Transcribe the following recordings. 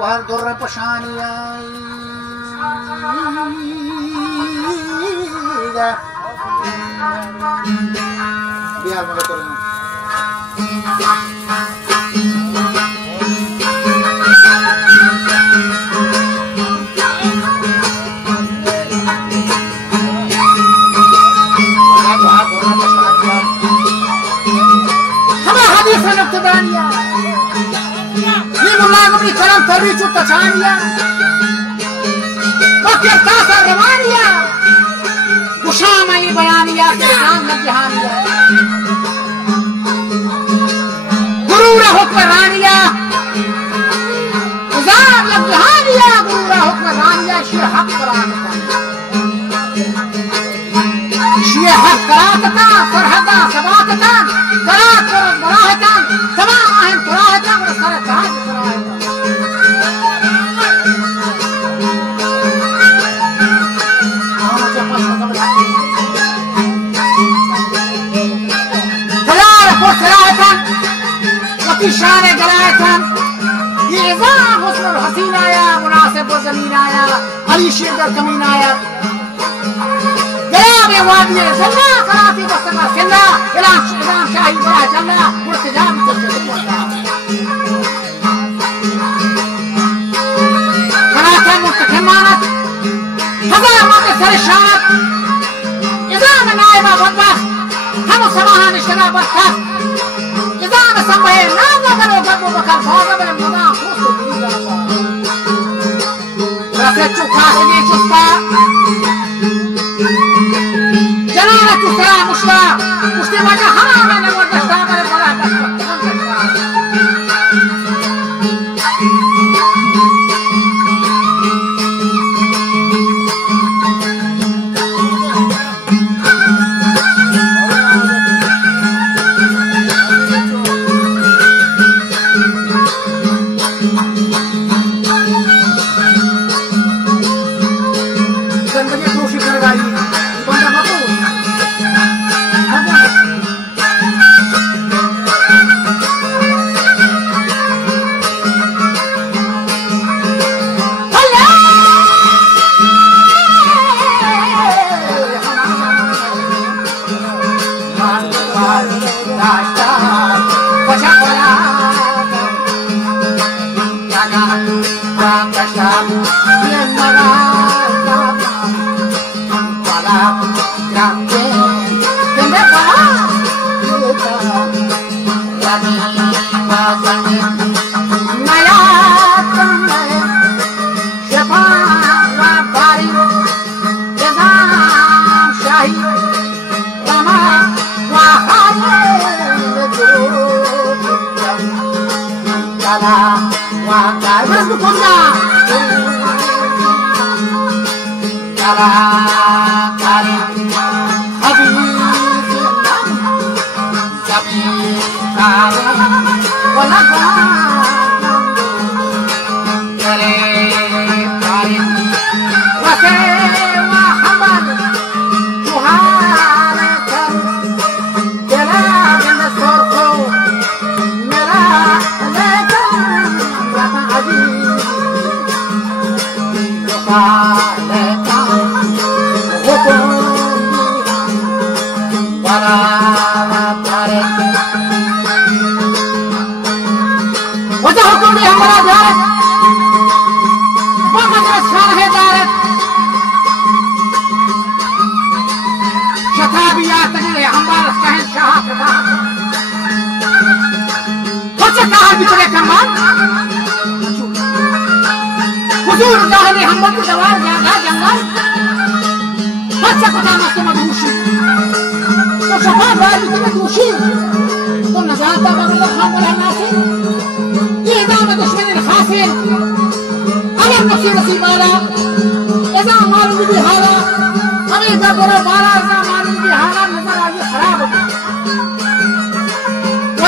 Guarda dorre pashaniya biar mereka turun hama hadis nuktabaniya Mengabdi kalam terbicu tachaniya, makir tasa rawaniya, kushama ini bayaniya, kesan najhaniya, gurura hukmeraniya, uzar najhaniya, gurura hukmeraniya, shir hak karatata, shir hak karatata, sarhada sabatata, karat karat barahata, tamam ahem kurahata, sarat kahat. शान गलायतन ये इज़ा हुस्न हसीन आया मुनासिब ज़मीन आया अली शेर का कमीन आया गया में वादी ज़ल्ला कराती बसना सिल्ला इलाम शाही बड़ा जल्ला मुर्तजाम को चलता कराता मुस्तक़िमानत हजार मत सरशात इज़ा में नाइबा बदबख हम समाहा निशना बदबख sampai nada kalau kamu bakal bawa pada muda khusus juga. Rasa cuka ini cuka. Jangan cuka musla, mesti macam haram yang wajah sama pada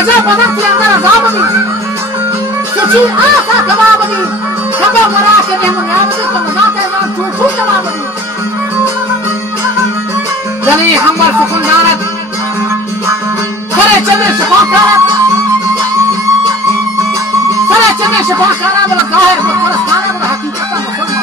वजह बदन के अंदर अजाब दी सुची आसा कबाब दी खबर मरा के ने मुनाब दी तो मजा के ना झूठू जवाब दी जने हमर सुकुंदानत करे चले शफाकारत करे चले शफाकारा वाला काहे परस्ताना वाला हकीकत का मुसलमान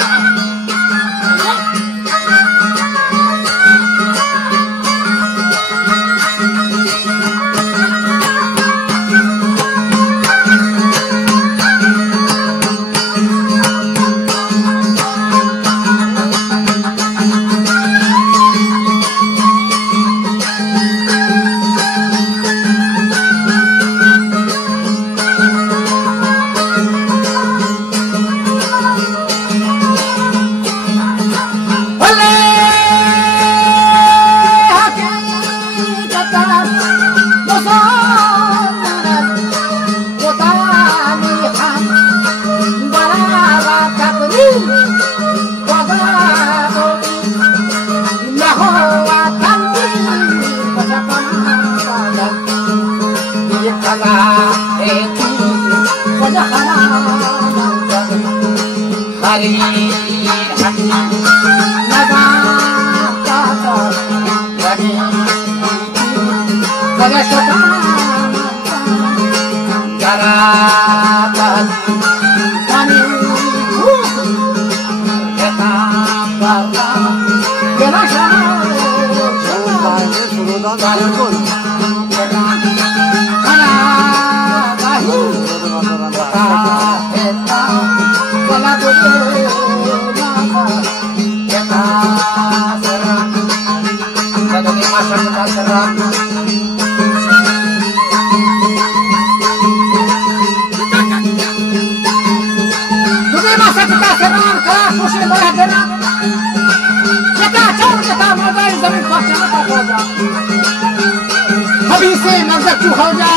अभी से नजर तू हो जा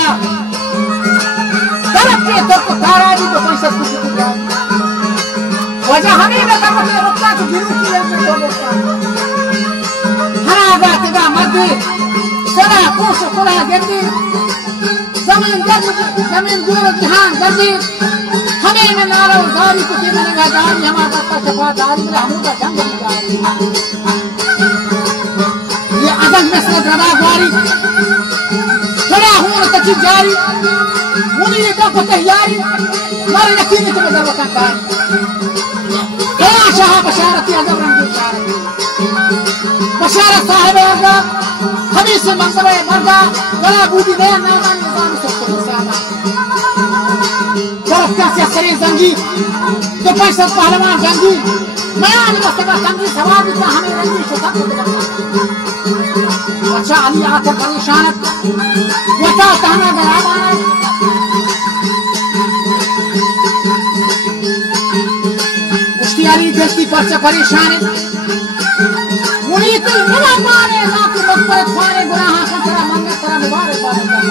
तरफ के तो तारा भी तो पैसा कुछ वजह हमें ना मतलब रुकता तो गिरू की है तो बोलता हरा बात का मत सदा कोश खुला गंदी जमीन दूर जहां गंदी हमें में नारा जारी को देने लगा जारी हमारा का शफादारी में हम का जंग ये अदम में से दबा गारी खड़ा हूं तजी जारी मुनी ने का तैयारी मारे यकीन तो बदल वतन का क्या शाह बशारत अदम रंग बशारत बशारत साहिब अरगा हमी से मंसबे मर्दा गला बूदी दे नामा निजाम से सादा तरफ का सरी जंगी तो पैसा पहलवान जंगी बयान मस्तबा जंगी सवाब का हमें रंगी शुदा अच्छा अली आते परेशान वता ताना गराबा मुश्तियारी दस्ती पर से परेशान मुनी तो नवा मारे ना कि मकबरत खाने गुनाह से तेरा मन में तेरा मुबारक बात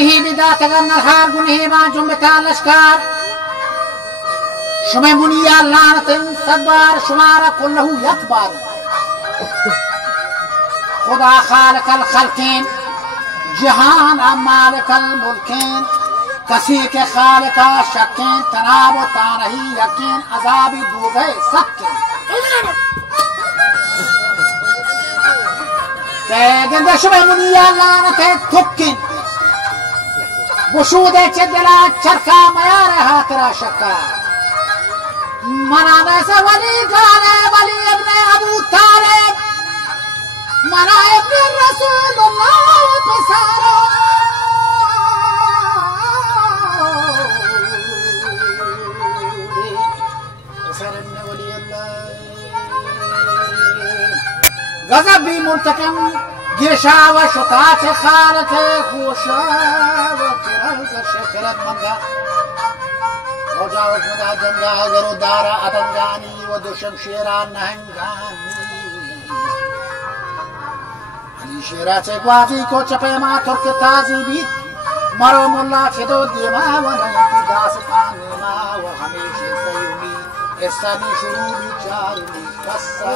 नहीं बिदा तगर नरहार गुनहे मा जुम्बता लश्कार शुमे मुनिया लानतिन सदबार शुमारा कुल्लहु यकबार खुदा खालिकल खल्कीन जहान मालिकल मुल्कीन कसी के खालिका शक्कीन तनाब तानही यकीन अजाबी दूधे सक्कीन गंदा शुमे मुनिया लानते थुक्कीन बुशूदे चदला चरखा मया रहा तेरा शक्का मनाने से वली गाने वली अपने अबू तालिब मना अपने रसूलुल्लाह पिसारो गजब भी मुंतकम गिरशा व शुता से खालत खुशा व शखरत मंगा रोजा व खुदा जंगा गरो दारा अतंगानी व दुशम शेरा नहंगानी अली शेरा से ग्वाजी को चपे मा तुर्क ताजी भी मरो मुल्ला छिदो दिमा व नयती दास पाने मा व हमेशा सयुमी ऐसा भी शुरू विचार में कस्सा